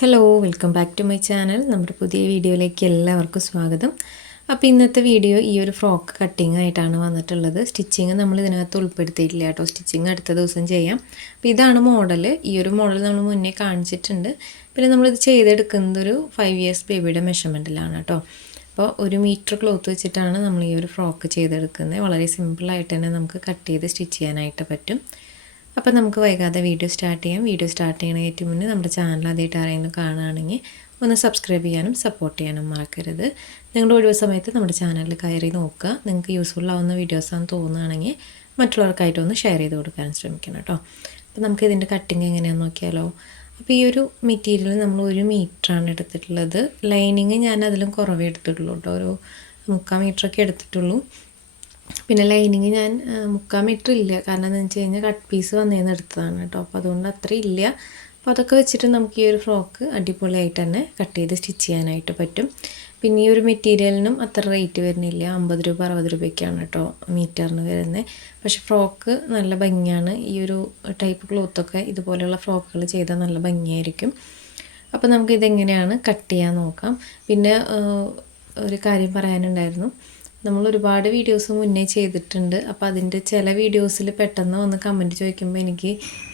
Hello welcome back to my channel നമ്മുടെ പുതിയ വീഡിയോയിലേക്ക് എല്ലാവർക്കും സ്വാഗതം. അപ്പോൾ ഇന്നത്തെ വീഡിയോ ഈ ഒരു ഫ്രോക്ക് കട്ടിങ് ആയിട്ടാണ് വന്നിട്ടുള്ളത്. സ്റ്റിച്ചിങ് നമ്മൾ ഇതിനകത്ത് ഉൾപ്പെടുത്തിയിട്ടില്ല കേട്ടോ. സ്റ്റിച്ചിങ് അടുത്ത ദിവസം ചെയ്യാം. അപ്പോൾ ഇതാണ് മോഡൽ ഈ ഒരു മോഡൽ നമ്മൾ മുന്നേ കാണിച്ചിട്ടുണ്ട്. പിന്നെ നമ്മളിത് ചെയ്തെടുക്കുന്നത് ഒരു ഫൈവ് ഇയേഴ്സ് ബേബിയുടെ മെഷർമെന്റിലാണ് കേട്ടോ. അപ്പോൾ ഒരു മീറ്റർ ക്ലോത്ത് വെച്ചിട്ടാണ് നമ്മൾ ഈ ഒരു ഫ്രോക്ക് ചെയ്തെടുക്കുന്നത്. വളരെ സിമ്പിളായിട്ട് തന്നെ നമുക്ക് കട്ട് ചെയ്ത് സ്റ്റിച്ച് ചെയ്യാനായിട്ട് പറ്റും. അപ്പോൾ നമുക്ക് വൈകാതെ വീഡിയോ സ്റ്റാർട്ട് ചെയ്യാം. വീഡിയോ സ്റ്റാർട്ട് ചെയ്യണ ഏറ്റവും മുന്നേ നമ്മുടെ ചാനൽ ആദ്യമായിട്ട് ആരെങ്കിലും കാണുകയാണെങ്കിൽ ഒന്ന് സബ്സ്ക്രൈബ് ചെയ്യാനും സപ്പോർട്ട് ചെയ്യാനും മറക്കരുത്. നിങ്ങളുടെ ഒഴിവ് സമയത്ത് നമ്മുടെ ചാനലിൽ കയറി നോക്കുക. നിങ്ങൾക്ക് യൂസ്ഫുൾ ആവുന്ന വീഡിയോസാണെന്ന് തോന്നുകയാണെങ്കിൽ മറ്റുള്ളവർക്കായിട്ട് ഒന്ന് ഷെയർ ചെയ്ത് കൊടുക്കാൻ ശ്രമിക്കണം കേട്ടോ. അപ്പോൾ നമുക്ക് ഇതിന്റെ കട്ടിങ് എങ്ങനെയാണെന്ന് നോക്കിയാലോ. അപ്പോൾ ഈ ഒരു മെറ്റീരിയൽ നമ്മൾ ഒരു മീറ്ററാണ് എടുത്തിട്ടുള്ളത്. ലൈനിങ് ഞാൻ അതിലും കുറവേ എടുത്തിട്ടുള്ളൂ കേട്ടോ. ഒരു മുക്കാൽ മീറ്ററൊക്കെ എടുത്തിട്ടുള്ളൂ. പിന്നെ ലൈനിങ് ഞാൻ മുക്കാൽ മീറ്റർ ഇല്ല. കാരണം എന്താണെന്ന് വെച്ച് കഴിഞ്ഞാൽ കട്ട് പീസ് വന്നേന്ന് എടുത്തതാണ് കേട്ടോ. അപ്പോൾ അതുകൊണ്ട് അത്ര ഇല്ല. അപ്പോൾ അതൊക്കെ വെച്ചിട്ട് നമുക്ക് ഈ ഒരു ഫ്രോക്ക് അടിപൊളിയായിട്ട് തന്നെ കട്ട് ചെയ്ത് സ്റ്റിച്ച് ചെയ്യാനായിട്ട് പറ്റും. പിന്നെ ഈ ഒരു മെറ്റീരിയലിനും അത്ര റേറ്റ് വരുന്നില്ല. അമ്പത് രൂപ അറുപത് രൂപയ്ക്കാണ് കേട്ടോ മീറ്ററിന് വരുന്നത് പക്ഷേ ഫ്രോക്ക് നല്ല ഭംഗിയാണ്. ഈ ഒരു ടൈപ്പ് ക്ലോത്തൊക്കെ ഇതുപോലെയുള്ള ഫ്രോക്കുകൾ ചെയ്താൽ നല്ല ഭംഗിയായിരിക്കും. അപ്പോൾ നമുക്ക് ഇതെങ്ങനെയാണ് കട്ട് ചെയ്യാൻ നോക്കാം. പിന്നെ ഒരു കാര്യം പറയാനുണ്ടായിരുന്നു. നമ്മൾ ഒരുപാട് വീഡിയോസ് മുന്നേ ചെയ്തിട്ടുണ്ട്. അപ്പോൾ അതിന്റെ ചില വീഡിയോസിൽ പെട്ടെന്ന് വന്ന് കമന്റ് ചോദിക്കുമ്പോൾ എനിക്ക്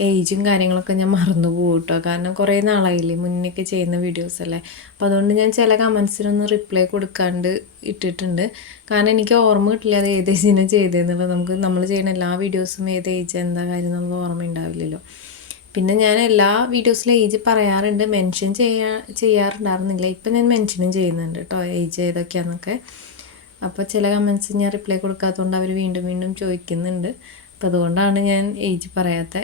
ഏജും കാര്യങ്ങളൊക്കെ ഞാൻ മറന്നു പോകും കേട്ടോ കാരണം കുറേ നാളായില്ലേ മുന്നേക്ക് ചെയ്യുന്ന വീഡിയോസ് അല്ലേ? അപ്പോൾ അതുകൊണ്ട് ഞാൻ ചില കമൻസിനൊന്നും റിപ്ലൈ കൊടുക്കാണ്ട് ഇട്ടിട്ടുണ്ട്. കാരണം എനിക്ക് ഓർമ്മ കിട്ടില്ല അത് ഏത് ഏജിനാണ് ചെയ്തതെന്നുള്ളത് നമുക്ക് നമ്മൾ ചെയ്യുന്ന എല്ലാ വീഡിയോസും ഏത് ഏജ് എന്താ കാര്യം നമുക്ക് ഓർമ്മ ഉണ്ടാവില്ലല്ലോ പിന്നെ ഞാൻ എല്ലാ വീഡിയോസിലും ഏജ് പറയാറുണ്ട്. മെൻഷൻ ചെയ്യാ ചെയ്യാറുണ്ടായിരുന്നില്ല. ഇപ്പം ഞാൻ മെൻഷനും ചെയ്യുന്നുണ്ട് കേട്ടോ ഏജ് ഏതൊക്കെയാണെന്നൊക്കെ അപ്പോൾ ചില കമൻസ് ഞാൻ റിപ്ലൈ കൊടുക്കാത്തതുകൊണ്ട് അവർ വീണ്ടും വീണ്ടും ചോദിക്കുന്നുണ്ട്. അപ്പോൾ അതുകൊണ്ടാണ് ഞാൻ ഏജ് പറയാത്ത.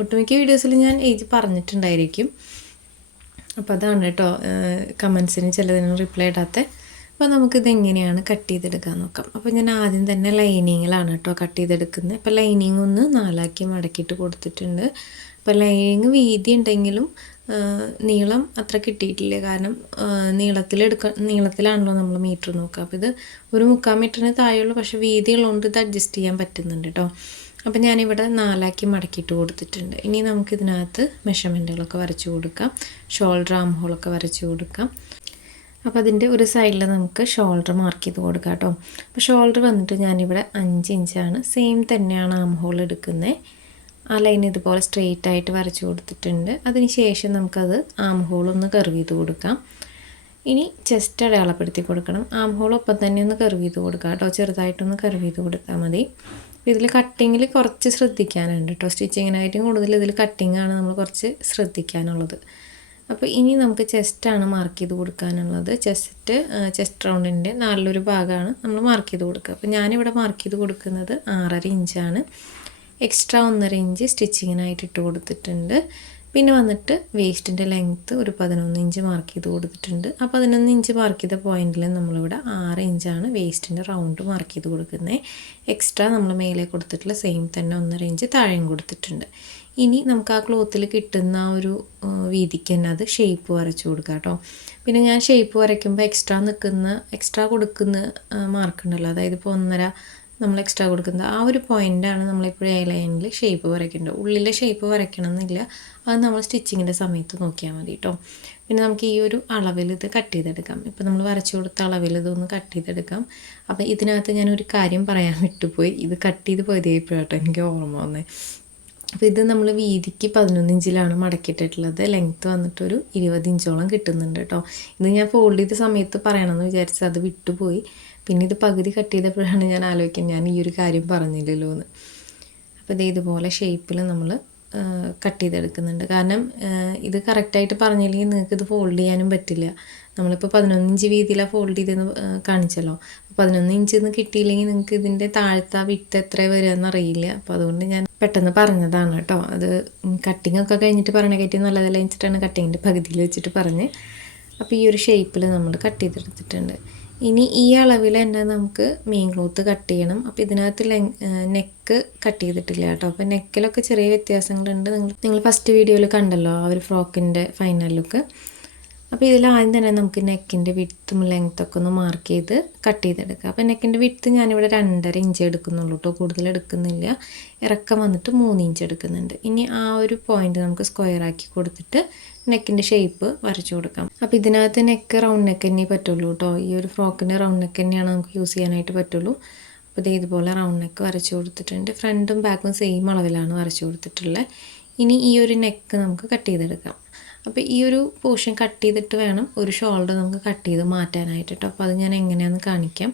ഒട്ടുമിക്ക വീഡിയോസിൽ ഞാൻ ഏജ് പറഞ്ഞിട്ടുണ്ടായിരിക്കും. അപ്പോൾ അതാണ് കേട്ടോ കമൻസിന് ചിലതിന് റിപ്ലൈ ഇടാത്ത. അപ്പോൾ നമുക്കിത് എങ്ങനെയാണ് കട്ട് ചെയ്തെടുക്കാൻ നോക്കാം. അപ്പോൾ ഞാൻ ആദ്യം തന്നെ ലൈനിങ്ങിലാണ് കേട്ടോ കട്ട് ചെയ്തെടുക്കുന്നത്. അപ്പോൾ ലൈനിങ് ഒന്ന് നാലാക്കി മടക്കിയിട്ട് കൊടുത്തിട്ടുണ്ട്. അപ്പോൾ ലൈനിങ് വീതി ഉണ്ടെങ്കിലും നീളം അത്ര കിട്ടിയിട്ടില്ല. കാരണം നീളത്തിലെടുക്ക നീളത്തിലാണല്ലോ നമ്മൾ മീറ്റർ നോക്കുക. അപ്പോൾ ഇത് ഒരു മുക്കാൽ മീറ്ററിന് താഴെയുള്ളൂ. പക്ഷേ വീതിയുള്ളതുകൊണ്ട് ഇത് അഡ്ജസ്റ്റ് ചെയ്യാൻ പറ്റുന്നുണ്ട് കേട്ടോ. അപ്പോൾ ഞാനിവിടെ നാലാക്കി മടക്കിയിട്ട് കൊടുത്തിട്ടുണ്ട്. ഇനി നമുക്കിതിനകത്ത് മെഷർമെന്റുകളൊക്കെ വരച്ചു കൊടുക്കാം. ഷോൾഡർ ആം ഹോളൊക്കെ വരച്ചു കൊടുക്കാം. അപ്പോൾ അതിന്റെ ഒരു സൈഡിൽ നമുക്ക് ഷോൾഡർ മാർക്ക് ചെയ്ത് കൊടുക്കാം കേട്ടോ. അപ്പോൾ ഷോൾഡർ വന്നിട്ട് ഞാനിവിടെ അഞ്ച് ഇഞ്ചാണ്. സെയിം തന്നെയാണ് ആം ഹോൾ എടുക്കുന്നത്. ആ ലൈൻ ഇതുപോലെ സ്ട്രെയിറ്റ് ആയിട്ട് വരച്ചു കൊടുത്തിട്ടുണ്ട്. അതിന് ശേഷം നമുക്കത് ആം ഹോൾ ഒന്ന് കർവ് ചെയ്ത് കൊടുക്കാം. ഇനി ചെസ്റ്റ് അടയാളപ്പെടുത്തി കൊടുക്കണം. ആം ഹോൾ ഒപ്പം തന്നെ ഒന്ന് കർവ് ചെയ്ത് കൊടുക്കാം കേട്ടോ. ചെറുതായിട്ടൊന്ന് കർവ് ചെയ്ത് കൊടുത്താൽ മതി. ഇതിൽ കട്ടിങ്ങിൽ കുറച്ച് ശ്രദ്ധിക്കാനുണ്ട് കേട്ടോ. സ്റ്റിച്ചിങ്ങിനായിട്ടും കൂടുതൽ ഇതിൽ കട്ടിങ് ആണ് നമ്മൾ കുറച്ച് ശ്രദ്ധിക്കാനുള്ളത്. അപ്പോൾ ഇനി നമുക്ക് ചെസ്റ്റാണ് മാർക്ക് ചെയ്ത് കൊടുക്കാനുള്ളത്. ചെസ്റ്റ് ചെസ്റ്റ് റൗണ്ടിന്റെ നാലിലൊരു ഭാഗമാണ് നമ്മൾ മാർക്ക് ചെയ്ത് കൊടുക്കുക. അപ്പോൾ ഞാനിവിടെ മാർക്ക് ചെയ്ത് കൊടുക്കുന്നത് ആറര ഇഞ്ചാണ് എക്സ്ട്രാ ഒന്നര ഇഞ്ച് സ്റ്റിച്ചിങ്ങിനായിട്ട് ഇട്ട് കൊടുത്തിട്ടുണ്ട്. പിന്നെ വന്നിട്ട് വേസ്റ്റിന്റെ ലെങ്ത്ത് ഒരു പതിനൊന്ന് ഇഞ്ച് മാർക്ക് ചെയ്ത് കൊടുത്തിട്ടുണ്ട്. ആ പതിനൊന്ന് ഇഞ്ച് മാർക്ക് ചെയ്ത പോയിന്റിൽ നമ്മളിവിടെ ആറ് ഇഞ്ചാണ് വേസ്റ്റിന്റെ റൗണ്ട് മാർക്ക് ചെയ്ത് കൊടുക്കുന്നത്. എക്സ്ട്രാ നമ്മൾ മേലെ കൊടുത്തിട്ടുള്ള സെയിം തന്നെ ഒന്നര ഇഞ്ച് താഴെയും കൊടുത്തിട്ടുണ്ട്. ഇനി നമുക്ക് ആ ക്ലോത്തിൽ കിട്ടുന്ന ഒരു വീതിക്ക് തന്നെ അത് ഷേപ്പ് വരച്ചു കൊടുക്കുക കേട്ടോ. പിന്നെ ഞാൻ ഷേപ്പ് വരയ്ക്കുമ്പോൾ എക്സ്ട്രാ നിൽക്കുന്ന എക്സ്ട്രാ കൊടുക്കുന്ന മാർക്ക് ഉണ്ടല്ലോ. അതായത് ഇപ്പോൾ ഒന്നര നമ്മൾ എക്സ്ട്രാ കൊടുക്കുന്നത്. ആ ഒരു പോയിന്റാണ് നമ്മളിപ്പോഴും എ ലൈനിൽ ഷേപ്പ് വരയ്ക്കേണ്ടത്. ഉള്ളിലെ ഷേപ്പ് വരയ്ക്കണം എന്നില്ല അത് നമ്മൾ സ്റ്റിച്ചിങ്ങിന്റെ സമയത്ത് നോക്കിയാൽ മതി കേട്ടോ പിന്നെ നമുക്ക് ഈ ഒരു അളവിൽ ഇത് കട്ട് ചെയ്തെടുക്കാം. ഇപ്പോൾ നമ്മൾ വരച്ചു കൊടുത്ത അളവിൽ ഇതൊന്ന് കട്ട് ചെയ്തെടുക്കാം. അപ്പോൾ ഇതിനകത്ത് ഞാൻ ഒരു കാര്യം പറയാൻ വിട്ടുപോയി. ഇത് കട്ട് ചെയ്ത് പോയതേപ്പോഴാട്ടോ എനിക്ക് ഓർമ്മ വന്നത് അപ്പോൾ ഇത് നമ്മൾ വീതിക്ക് പതിനൊന്ന് ഇഞ്ചിലാണ് മടക്കിയിട്ടിട്ടുള്ളത്. ലെങ്ത്ത് വന്നിട്ടൊരു ഇരുപത് ഇഞ്ചോളം കിട്ടുന്നുണ്ട് കേട്ടോ ഇത് ഞാൻ ഫോൾഡ് ചെയ്ത സമയത്ത് പറയണമെന്ന് വിചാരിച്ചത് അത് വിട്ടുപോയി. പിന്നെ ഇത് പകുതി കട്ട് ചെയ്തപ്പോഴാണ് ഞാൻ ആലോചിക്കുന്നത് ഞാൻ ഈ ഒരു കാര്യം പറഞ്ഞില്ലല്ലോ എന്ന് അപ്പോൾ ഇത് ഇതുപോലെ ഷേപ്പിൽ നമ്മൾ കട്ട് ചെയ്തെടുക്കുന്നുണ്ട്. കാരണം ഇത് കറക്റ്റായിട്ട് പറഞ്ഞില്ലെങ്കിൽ നിങ്ങൾക്ക് ഇത് ഫോൾഡ് ചെയ്യാനും പറ്റില്ല. നമ്മളിപ്പോൾ പതിനൊന്ന് ഇഞ്ച് വീതിയിലാണ് ഫോൾഡ് ചെയ്തെന്ന് കാണിച്ചല്ലോ. പതിനൊന്ന് ഇഞ്ച് നിന്ന് കിട്ടിയില്ലെങ്കിൽ നിങ്ങൾക്ക് ഇതിന്റെ താഴ്ത്ത വിട്ട് എത്ര വരികയെന്ന് അറിയില്ല. അപ്പോൾ അതുകൊണ്ട് ഞാൻ പെട്ടെന്ന് പറഞ്ഞതാണ് കേട്ടോ. അത് കട്ടിംഗ് ഒക്കെ കഴിഞ്ഞിട്ട് പറഞ്ഞ കയറ്റി നല്ലതല്ല വെച്ചിട്ടാണ് കട്ടിങ്ങിന്റെ പകുതിയിൽ വെച്ചിട്ട് പറഞ്ഞ്. അപ്പോൾ ഈ ഒരു ഷേപ്പിൽ നമ്മൾ കട്ട് ചെയ്തെടുത്തിട്ടുണ്ട്. ഇനി ഈ അളവിൽ തന്നെ നമുക്ക് മെയിൻ ക്ലോത്ത് കട്ട് ചെയ്യണം. അപ്പോൾ ഇതിനകത്ത് നെക്ക് കട്ട് ചെയ്തിട്ടില്ല കേട്ടോ. അപ്പോൾ നെക്കിലൊക്കെ ചെറിയ വ്യത്യാസങ്ങളുണ്ട്. നിങ്ങൾ നിങ്ങൾ ഫസ്റ്റ് വീഡിയോയിൽ കണ്ടല്ലോ ആ ഒരു ഫ്രോക്കിന്റെ ഫൈനൽ ലുക്ക് അപ്പോൾ ഇതിൽ ആദ്യം തന്നെ നമുക്ക് നെക്കിന്റെ വിത്തും ലെങ്ത്തൊക്കെ ഒന്ന് മാർക്ക് ചെയ്ത് കട്ട് ചെയ്തെടുക്കുക അപ്പോൾ നെക്കിന്റെ വിത്ത് ഞാനിവിടെ രണ്ടര ഇഞ്ച് എടുക്കുന്നുള്ളൂ കേട്ടോ കൂടുതൽ എടുക്കുന്നില്ല. ഇറക്കം വന്നിട്ട് മൂന്ന് ഇഞ്ച് എടുക്കുന്നുണ്ട്. ഇനി ആ ഒരു പോയിന്റ് നമുക്ക് സ്ക്വയർ ആക്കി കൊടുത്തിട്ട് നെക്കിന്റെ ഷേപ്പ് വരച്ചു കൊടുക്കാം. അപ്പോൾ ഇതിനകത്ത് നെക്ക് റൗണ്ട് നെക്ക് തന്നെ പറ്റുള്ളൂ കേട്ടോ ഈ ഒരു ഫ്രോക്കിന്റെ റൗണ്ട് നെക്ക് തന്നെയാണ് നമുക്ക് യൂസ് ചെയ്യാനായിട്ട് പറ്റുള്ളൂ. അപ്പോൾ ഇത് ഇതുപോലെ റൗണ്ട് നെക്ക് വരച്ചു കൊടുത്തിട്ടുണ്ട്. ഫ്രണ്ടും ബാക്കും സെയിം അളവിലാണ് വരച്ചു കൊടുത്തിട്ടുള്ളത് ഇനി ഈ ഒരു നെക്ക് നമുക്ക് കട്ട് ചെയ്തെടുക്കാം. അപ്പോൾ ഈ ഒരു പോർഷൻ കട്ട് ചെയ്തിട്ട് വേണം ഒരു ഷോൾഡർ നമുക്ക് കട്ട് ചെയ്ത് മാറ്റാനായിട്ട് കേട്ടോ അപ്പോൾ അത് ഞാൻ എങ്ങനെയാണെന്ന് കാണിക്കാം.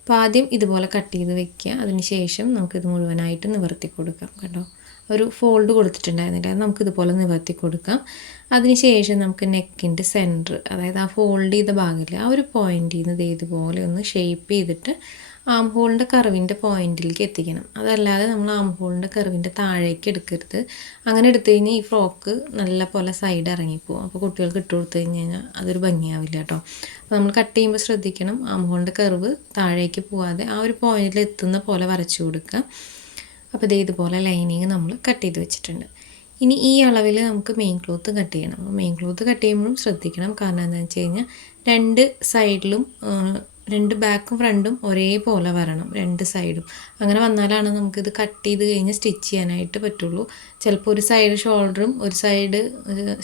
അപ്പോൾ ആദ്യം ഇതുപോലെ കട്ട് ചെയ്ത് വെക്കുക. അതിന് ശേഷം നമുക്കിത് മുഴുവനായിട്ട് നിവർത്തി കൊടുക്കാം കേട്ടോ. ഒരു ഫോൾഡ് കൊടുത്തിട്ടുണ്ടായിരുന്നില്ല. അത് നമുക്ക് ഇതുപോലെ നിവർത്തി കൊടുക്കാം. അതിനുശേഷം നമുക്ക് നെക്കിന്റെ സെന്റർ അതായത് ആ ഫോൾഡ് ചെയ്ത ഭാഗമില്ല ആ ഒരു പോയിന്റിൽ നിന്ന് ഇതുപോലെ ഒന്ന് ഷേപ്പ് ചെയ്തിട്ട് ആം ഹോളിന്റെ കറിവിന്റെ പോയിന്റിലേക്ക് എത്തിക്കണം. അതല്ലാതെ നമ്മൾ ആം ഹോളിന്റെ കറിവിന്റെ താഴേക്ക് എടുക്കരുത്. അങ്ങനെ എടുത്തു കഴിഞ്ഞാൽ ഈ ഫ്രോക്ക് നല്ല പോലെ സൈഡ് ഇറങ്ങിപ്പോവും. അപ്പോൾ കുട്ടികൾക്ക് ഇട്ട് കൊടുത്തു കഴിഞ്ഞ് കഴിഞ്ഞാൽ അതൊരു ഭംഗിയാവില്ല കേട്ടോ അപ്പോൾ നമ്മൾ കട്ട് ചെയ്യുമ്പോൾ ശ്രദ്ധിക്കണം ആം ഹോളിന്റെ കറിവ് താഴേക്ക് പോവാതെ ആ ഒരു പോയിന്റിൽ എത്തുന്ന പോലെ വരച്ചു കൊടുക്കുക. അപ്പോൾ ഇതേ ഇതുപോലെ ലൈനിങ് നമ്മൾ കട്ട് ചെയ്ത് വെച്ചിട്ടുണ്ട്. ഇനി ഈ അളവിൽ നമുക്ക് മെയിൻ ക്ലോത്ത് കട്ട് ചെയ്യണം. മെയിൻ ക്ലോത്ത് കട്ട് ചെയ്യുമ്പോഴും ശ്രദ്ധിക്കണം. കാരണം എന്താണെന്ന് വെച്ച് കഴിഞ്ഞാൽ രണ്ട് സൈഡിലും രണ്ട് ബാക്കും ഫ്രണ്ടും ഒരേപോലെ വരണം രണ്ട് സൈഡും അങ്ങനെ വന്നാലാണ് നമുക്കിത് കട്ട് ചെയ്ത് കഴിഞ്ഞ് സ്റ്റിച്ച് ചെയ്യാനായിട്ട് പറ്റുള്ളൂ. ചിലപ്പോൾ ഒരു സൈഡ് ഷോൾഡറും ഒരു സൈഡ്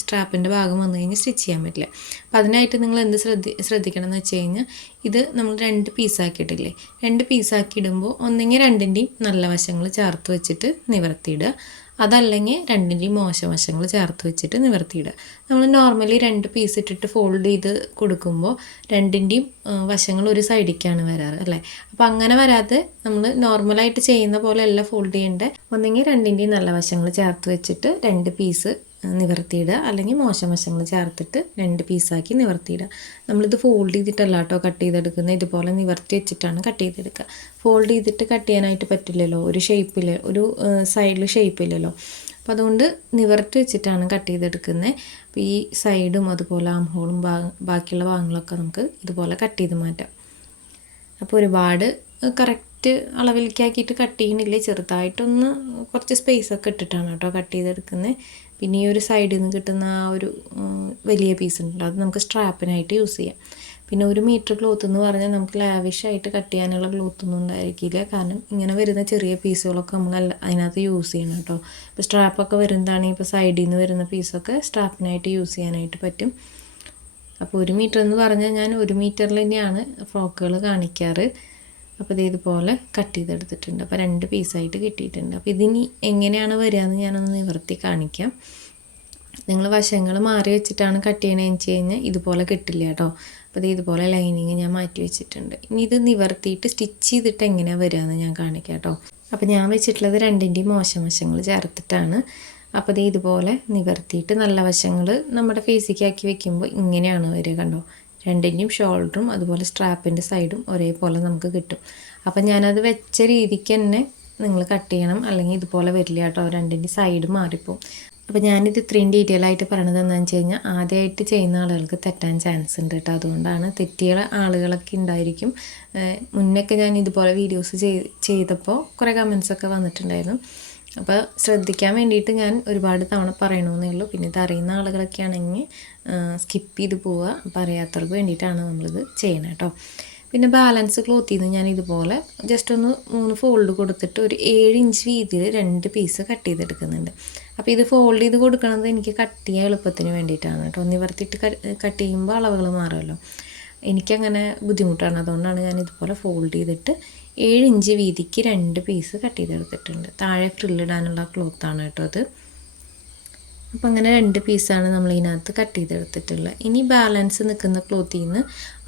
സ്ട്രാപ്പിന്റെ ഭാഗം വന്നു കഴിഞ്ഞാൽ സ്റ്റിച്ച് ചെയ്യാൻ പറ്റില്ല. അപ്പം അതിനായിട്ട് നിങ്ങൾ എന്ത് ശ്രദ്ധി ശ്രദ്ധിക്കണം എന്ന് വെച്ച് കഴിഞ്ഞാൽ ഇത് നമ്മൾ രണ്ട് പീസാക്കിയിട്ടില്ലേ രണ്ട് പീസാക്കി ഇടുമ്പോൾ ഒന്നെങ്കിൽ രണ്ടിന്റെയും നല്ല വശങ്ങൾ ചേർത്ത് വെച്ചിട്ട് നിവർത്തിയിടുക. അതല്ലെങ്കിൽ രണ്ടിന്റെയും മോശവശങ്ങൾ ചേർത്ത് വെച്ചിട്ട് നിവർത്തിയിടുക. നമ്മൾ നോർമലി രണ്ട് പീസ് ഇട്ടിട്ട് ഫോൾഡ് ചെയ്ത് കൊടുക്കുമ്പോൾ രണ്ടിന്റെയും വശങ്ങൾ ഒരു സൈഡിലേക്കാണ് വരാറ് അല്ലേ? അപ്പോൾ അങ്ങനെ വരാതെ നമ്മൾ നോർമലായിട്ട് ചെയ്യുന്ന പോലെ അല്ല ഫോൾഡ് ചെയ്യേണ്ടത്. ഒന്നെങ്കിൽ രണ്ടിന്റെയും നല്ല വശങ്ങൾ ചേർത്ത് വെച്ചിട്ട് രണ്ട് പീസ് നിവർത്തിയിടുക അല്ലെങ്കിൽ മോശം വശങ്ങൾ ചേർത്തിട്ട് രണ്ട് പീസാക്കി നിവർത്തിയിടുക. നമ്മളിത് ഫോൾഡ് ചെയ്തിട്ടല്ല കേട്ടോ കട്ട് ചെയ്തെടുക്കുന്നത്. ഇതുപോലെ നിവർത്തി വെച്ചിട്ടാണ് കട്ട് ചെയ്തെടുക്കുക. ഫോൾഡ് ചെയ്തിട്ട് കട്ട് ചെയ്യാനായിട്ട് പറ്റില്ലല്ലോ. ഒരു ഷേപ്പിൽ ഒരു സൈഡിൽ ഷേപ്പില്ലല്ലോ അപ്പോൾ അതുകൊണ്ട് നിവർത്തി വെച്ചിട്ടാണ് കട്ട് ചെയ്തെടുക്കുന്നത്. അപ്പോൾ ഈ സൈഡും അതുപോലെ ആം ഹോളും ബാക്കിയുള്ള ഭാഗങ്ങളൊക്കെ നമുക്ക് ഇതുപോലെ കട്ട് ചെയ്ത് മാറ്റാം. അപ്പോൾ ഒരുപാട് കറക്റ്റ് അളവിലേക്കാക്കിയിട്ട് കട്ട് ചെയ്യണില്ലേ ചെറുതായിട്ടൊന്ന് കുറച്ച് സ്പേസ് ഒക്കെ ഇട്ടിട്ടാണ് കേട്ടോ കട്ട് ചെയ്തെടുക്കുന്നത്. പിന്നെ ഈ ഒരു സൈഡിൽ നിന്ന് കിട്ടുന്ന ആ ഒരു വലിയ പീസ് ഉണ്ടല്ലോ. അത് നമുക്ക് സ്ട്രാപ്പിനായിട്ട് യൂസ് ചെയ്യാം. പിന്നെ ഒരു മീറ്റർ ക്ലോത്ത് എന്ന് പറഞ്ഞാൽ നമുക്ക് ലാവിഷായിട്ട് കട്ട് ചെയ്യാനുള്ള ക്ലോത്ത് ഒന്നും ഉണ്ടായിരിക്കില്ല. കാരണം ഇങ്ങനെ വരുന്ന ചെറിയ പീസുകളൊക്കെ നമ്മൾ അതിനകത്ത് യൂസ് ചെയ്യണം കേട്ടോ ഇപ്പോൾ സ്ട്രാപ്പൊക്കെ വരുന്നതാണെങ്കിൽ ഇപ്പോൾ സൈഡിൽ നിന്ന് വരുന്ന പീസൊക്കെ സ്ട്രാപ്പിനായിട്ട് യൂസ് ചെയ്യാനായിട്ട് പറ്റും. അപ്പോൾ ഒരു മീറ്റർ എന്ന് പറഞ്ഞാൽ ഞാൻ ഒരു മീറ്ററിൽ തന്നെയാണ് ഫ്രോക്കുകൾ കാണിക്കാറ്. അപ്പോൾ ഇത് ഇതുപോലെ കട്ട് ചെയ്തെടുത്തിട്ടുണ്ട്. അപ്പോൾ രണ്ട് പീസായിട്ട് കിട്ടിയിട്ടുണ്ട്. അപ്പോൾ ഇതിനി എങ്ങനെയാണ് വരിക എന്ന് ഞാനൊന്ന് നിവർത്തി കാണിക്കാം. നിങ്ങൾ വശങ്ങൾ മാറി വെച്ചിട്ടാണ് കട്ട് ചെയ്യണമെന്ന് വെച്ച് കഴിഞ്ഞാൽ ഇതുപോലെ കിട്ടില്ല കേട്ടോ. അപ്പോൾ ഇത് ഇതുപോലെ ലൈനിങ് ഞാൻ മാറ്റി വെച്ചിട്ടുണ്ട്. ഇനി ഇത് നിവർത്തിയിട്ട് സ്റ്റിച്ച് ചെയ്തിട്ട് എങ്ങനെയാണ് വരിക എന്ന് ഞാൻ കാണിക്കാം കേട്ടോ. അപ്പോൾ ഞാൻ വെച്ചിട്ടുള്ളത് രണ്ടിന്റെയും മോശം വശങ്ങൾ ചേർത്തിട്ടാണ്. അപ്പോൾ ഇത് ഇതുപോലെ നിവർത്തിയിട്ട് നല്ല വശങ്ങൾ നമ്മുടെ ഫേസിക്കാക്കി വെക്കുമ്പോൾ ഇങ്ങനെയാണ് വരിക കണ്ടോ. രണ്ടിന്റെയും ഷോൾഡറും അതുപോലെ സ്ട്രാപ്പിന്റെ സൈഡും ഒരേപോലെ നമുക്ക് കിട്ടും. അപ്പം ഞാനത് വെച്ച രീതിക്ക് തന്നെ നിങ്ങൾ കട്ട് ചെയ്യണം. അല്ലെങ്കിൽ ഇതുപോലെ വരില്ല കേട്ടോ. രണ്ടിന്റെ സൈഡ് മാറിപ്പോവും. അപ്പോൾ ഞാനിത് ഇത്രയും ഡീറ്റെയിൽ ആയിട്ട് പറയണത് എന്താണെന്ന് വെച്ച് കഴിഞ്ഞാൽ ആദ്യമായിട്ട് ചെയ്യുന്ന ആളുകൾക്ക് തെറ്റാൻ ചാൻസ് ഉണ്ട് കേട്ടോ. അതുകൊണ്ടാണ് തെറ്റിയ ആളുകളൊക്കെ ഉണ്ടായിരിക്കും. മുന്നൊക്കെ ഞാൻ ഇതുപോലെ വീഡിയോസ് ചെയ്തപ്പോൾ കുറേ കമൻസൊക്കെ വന്നിട്ടുണ്ടായിരുന്നു. അപ്പോൾ ശ്രദ്ധിക്കാൻ വേണ്ടിയിട്ട് ഞാൻ ഒരുപാട് തവണ പറയണമെന്നേ ഉള്ളൂ. പിന്നെ ഇത് അറിയുന്ന ആളുകളൊക്കെ ആണെങ്കിൽ സ്കിപ്പ് ചെയ്ത് പോവുക. പറയാത്തവർക്ക് വേണ്ടിയിട്ടാണ് നമ്മളിത് ചെയ്യണം കേട്ടോ പിന്നെ ബാലൻസ് ക്ലോത്തിൽ നിന്ന് ഞാൻ ഇതുപോലെ ജസ്റ്റ് ഒന്ന് മൂന്ന് ഫോൾഡ് കൊടുത്തിട്ട് ഒരു ഏഴ് ഇഞ്ച് വീതിയിൽ രണ്ട് പീസ് കട്ട് ചെയ്തെടുക്കുന്നുണ്ട്. അപ്പോൾ ഇത് ഫോൾഡ് ചെയ്ത് കൊടുക്കുന്നത് എനിക്ക് കട്ട് ചെയ്യാൻ എളുപ്പത്തിന് വേണ്ടിയിട്ടാണ് കേട്ടോ നിവർത്തിയിട്ട് കട്ട് ചെയ്യുമ്പോൾ അളവുകൾ മാറുമല്ലോ. എനിക്കങ്ങനെ ബുദ്ധിമുട്ടാണ്. അതുകൊണ്ടാണ് ഞാൻ ഇതുപോലെ ഫോൾഡ് ചെയ്തിട്ട് ഏഴ് ഇഞ്ച് വീതിക്ക് രണ്ട് പീസ് കട്ട് ചെയ്തെടുത്തിട്ടുണ്ട്. താഴെ ഫ്രില്ലിടാനുള്ള ക്ലോത്താണ് കേട്ടോ അത്. അപ്പം അങ്ങനെ രണ്ട് പീസാണ് നമ്മൾ ഇതിനകത്ത് കട്ട് ചെയ്തെടുത്തിട്ടുള്ളത്. ഇനി ബാലൻസ് നിൽക്കുന്ന ക്ലോത്തിൽ നിന്ന്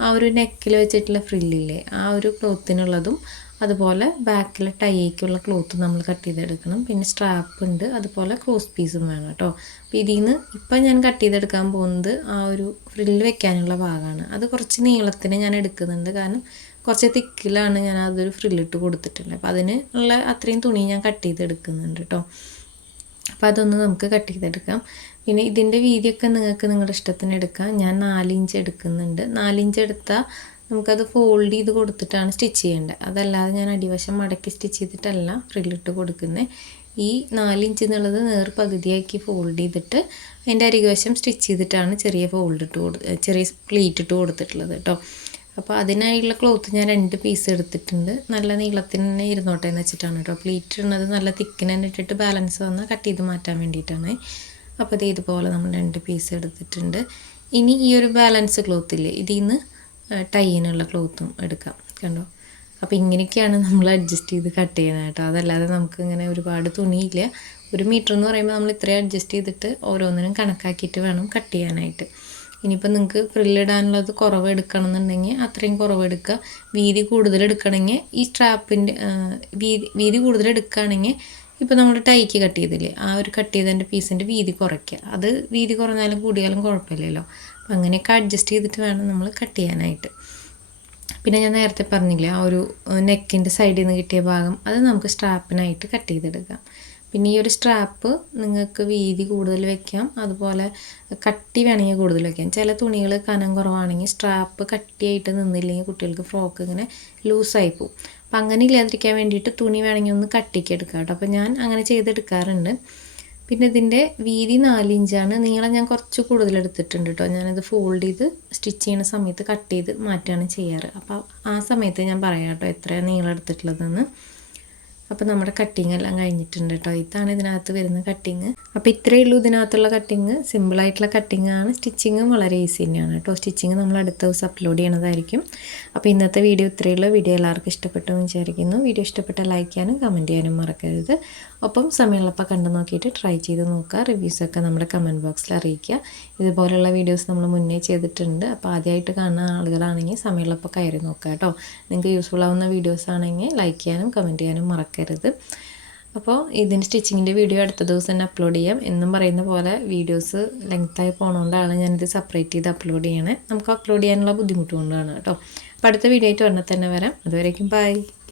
ആ ഒരു നെക്കിൽ വെച്ചിട്ടുള്ള ഫ്രില്ലില്ലേ ആ ഒരു ക്ലോത്തിനുള്ളതും അതുപോലെ ബാക്കിലെ ടൈക്കുള്ള ക്ലോത്ത് നമ്മൾ കട്ട് ചെയ്തെടുക്കണം. പിന്നെ സ്ട്രാപ്പ് ഉണ്ട് അതുപോലെ ക്രോസ് പീസും വേണം കേട്ടോ. അപ്പോൾ ഇതിൽ നിന്ന് ഇപ്പം ഞാൻ കട്ട് ചെയ്തെടുക്കാൻ പോകുന്നത് ആ ഒരു ഫ്രില്ല് വെക്കാനുള്ള ഭാഗമാണ്. അത് കുറച്ച് നീളത്തിന് ഞാൻ എടുക്കുന്നുണ്ട്. കാരണം കുറച്ച് തിക്കിലാണ് ഞാൻ അതൊരു ഫ്രില്ലിട്ട് കൊടുത്തിട്ടുണ്ട് അപ്പോൾ അതിന് ഉള്ള അത്രയും തുണി ഞാൻ കട്ട് ചെയ്തെടുക്കുന്നുണ്ട് കേട്ടോ അപ്പോൾ അതൊന്ന് നമുക്ക് കട്ട് ചെയ്തെടുക്കാം. പിന്നെ ഇതിന്റെ വീതിയൊക്കെ നിങ്ങൾക്ക് നിങ്ങളുടെ ഇഷ്ടത്തിന് എടുക്കാം. ഞാൻ നാലിഞ്ച് എടുക്കുന്നുണ്ട്. നാലിഞ്ച് എടുത്താൽ നമുക്കത് ഫോൾഡ് ചെയ്ത് കൊടുത്തിട്ടാണ് സ്റ്റിച്ച് ചെയ്യേണ്ടത്. അതല്ലാതെ ഞാൻ അടിവശം മടക്കി സ്റ്റിച്ച് ചെയ്തിട്ടല്ല ഫ്രില്ലിട്ട് കൊടുക്കുന്നത് ഈ നാല് ഇഞ്ച് എന്നുള്ളത് നേർ പകുതിയാക്കി ഫോൾഡ് ചെയ്തിട്ട് അതിന്റെ അരികവശം സ്റ്റിച്ച് ചെയ്തിട്ടാണ് ചെറിയ ഫോൾഡ് ഇട്ട് കൊടു ചെറിയ പ്ലീറ്റ് ഇട്ട് കൊടുത്തിട്ടുള്ളത് കേട്ടോ അപ്പോൾ അതിനായുള്ള ക്ലോത്ത് ഞാൻ രണ്ട് പീസ് എടുത്തിട്ടുണ്ട്. നല്ല നീളത്തിന് തന്നെ ഇരുന്നോട്ടെ എന്ന് വെച്ചിട്ടാണ് കേട്ടോ പ്ലീറ്റ് ഇടുന്നത് നല്ല തിക്കിന് ഇട്ടിട്ട് ബാലൻസ് വന്നാൽ കട്ട് ചെയ്ത് മാറ്റാൻ വേണ്ടിയിട്ടാണ്. അപ്പോൾ ഇത് ഇതുപോലെ നമ്മൾ രണ്ട് പീസ് എടുത്തിട്ടുണ്ട്. ഇനി ഈ ഒരു ബാലൻസ് ക്ലോത്തിൽ ഇതിൽ നിന്ന് ടൈയിനുള്ള ക്ലോത്തും എടുക്കാം. കണ്ടോ? അപ്പോൾ ഇങ്ങനെയൊക്കെയാണ് നമ്മൾ അഡ്ജസ്റ്റ് ചെയ്ത് കട്ട് ചെയ്യുന്നത് കേട്ടോ അതല്ലാതെ നമുക്ക് ഇങ്ങനെ ഒരുപാട് തുണിയില്ല. ഒരു മീറ്റർ എന്ന് പറയുമ്പോൾ നമ്മൾ ഇത്രയും അഡ്ജസ്റ്റ് ചെയ്തിട്ട് ഓരോന്നിനും കണക്കാക്കിയിട്ട് വേണം കട്ട് ചെയ്യാനായിട്ട്. ഇനിയിപ്പോൾ നിങ്ങൾക്ക് ഫ്രില്ലിടാനുള്ളത് കുറവ് എടുക്കണം എന്നുണ്ടെങ്കിൽ അത്രയും കുറവ് എടുക്കുക. വീതി കൂടുതൽ എടുക്കണമെങ്കിൽ ഈ സ്ട്രാപ്പിന്റെ വീതി വീതി കൂടുതൽ എടുക്കുകയാണെങ്കിൽ ഇപ്പോൾ നമ്മൾ ടൈക്ക് കട്ട് ചെയ്തില്ലേ ആ ഒരു കട്ട് ചെയ്തതിന്റെ പീസിന്റെ വീതി കുറയ്ക്കുക. അത് വീതി കുറഞ്ഞാലും കൂടിയാലും കുഴപ്പമില്ലല്ലോ. അപ്പം അങ്ങനെയൊക്കെ അഡ്ജസ്റ്റ് ചെയ്തിട്ട് വേണം നമ്മൾ കട്ട് ചെയ്യാനായിട്ട്. പിന്നെ ഞാൻ നേരത്തെ പറഞ്ഞില്ലേ ആ ഒരു നെക്കിന്റെ സൈഡിൽ നിന്ന് കിട്ടിയ ഭാഗം അത് നമുക്ക് സ്ട്രാപ്പിനായിട്ട് കട്ട് ചെയ്തെടുക്കാം. പിന്നെ ഈ ഒരു സ്ട്രാപ്പ് നിങ്ങൾക്ക് വീതി കൂടുതൽ വെക്കാം. അതുപോലെ കട്ടി വേണമെങ്കിൽ കൂടുതൽ വെക്കാം. ചില തുണികൾ കനം കുറവാണെങ്കിൽ സ്ട്രാപ്പ് കട്ടിയായിട്ട് നിന്നില്ലെങ്കിൽ കുട്ടികൾക്ക് ഫ്രോക്ക് ഇങ്ങനെ ലൂസായി പോകും അപ്പം അങ്ങനെ ഇല്ലാതിരിക്കാൻ വേണ്ടിയിട്ട് തുണി വേണമെങ്കിൽ ഒന്ന് കട്ടിക്ക് എടുക്കാം കേട്ടോ. അപ്പോൾ ഞാൻ അങ്ങനെ ചെയ്തെടുക്കാറുണ്ട്. പിന്നെ ഇതിന്റെ വീതി നാലിഞ്ചാണ് നീളം ഞാൻ കുറച്ച് കൂടുതൽ എടുത്തിട്ടുണ്ട് കേട്ടോ. ഞാനത് ഫോൾഡ് ചെയ്ത് സ്റ്റിച്ച് ചെയ്യുന്ന സമയത്ത് കട്ട് ചെയ്ത് മാറ്റുകയാണ് ചെയ്യാറ്. അപ്പോൾ ആ സമയത്ത് ഞാൻ പറയാം കേട്ടോ എത്രയാണ് നീളം എടുത്തിട്ടുള്ളതെന്ന്. അപ്പോൾ നമ്മുടെ കട്ടിങ് എല്ലാം കഴിഞ്ഞിട്ടുണ്ട് കേട്ടോ ഇതാണ് ഇതിനകത്ത് വരുന്ന കട്ടിങ് അപ്പോൾ ഇത്രയേ ഉള്ളൂ ഇതിനകത്തുള്ള കട്ടിങ് സിമ്പിളായിട്ടുള്ള കട്ടിങ് ആണ്. സ്റ്റിച്ചിങ്ങും വളരെ ഈസി തന്നെയാണ് കേട്ടോ സ്റ്റിച്ചിങ് നമ്മൾ അടുത്ത ദിവസം അപ്ലോഡ് ചെയ്യണതായിരിക്കും. അപ്പോൾ ഇന്നത്തെ വീഡിയോ ഇത്രയുള്ള വീഡിയോ എല്ലാവർക്കും ഇഷ്ടപ്പെട്ടു എന്ന് വിചാരിക്കുന്നു. വീഡിയോ ഇഷ്ടപ്പെട്ട ലൈക്ക് ചെയ്യാനും കമന്റ് ചെയ്യാനും മറക്കരുത്. ഒപ്പം സമയമുള്ളപ്പോൾ കണ്ടു നോക്കിയിട്ട് ട്രൈ ചെയ്ത് നോക്കുക. റിവ്യൂസൊക്കെ നമ്മുടെ കമന്റ് ബോക്സിൽ അറിയിക്കുക. ഇതുപോലെയുള്ള വീഡിയോസ് നമ്മൾ മുന്നേ ചെയ്തിട്ടുണ്ട്. അപ്പോൾ ആദ്യമായിട്ട് കാണുന്ന ആളുകളാണെങ്കിൽ സമയമുള്ളപ്പോൾ കയറി നോക്കുക കേട്ടോ. നിങ്ങൾക്ക് യൂസ്ഫുൾ ആവുന്ന വീഡിയോസ് ആണെങ്കിൽ ലൈക്ക് ചെയ്യാനും കമന്റ് ചെയ്യാനും മറക്കരുത്. അപ്പോൾ ഇതിന്റെ സ്റ്റിച്ചിങ്ങിന്റെ വീഡിയോ അടുത്ത ദിവസം തന്നെ അപ്ലോഡ് ചെയ്യാം. എന്നും പറയുന്ന പോലെ വീഡിയോസ് ലെങ്ത്തായി പോകണോണ്ടാണ് ഞാനിത് സെപ്പറേറ്റ് ചെയ്ത് അപ്ലോഡ് ചെയ്യണേ. നമുക്ക് അപ്ലോഡ് ചെയ്യാനുള്ള ബുദ്ധിമുട്ട് കൊണ്ടാണ് കേട്ടോ. അപ്പോൾ അടുത്ത വീഡിയോ ആയിട്ട് ഉടനെ തന്നെ വരാം. അതുവരേക്കും ബൈ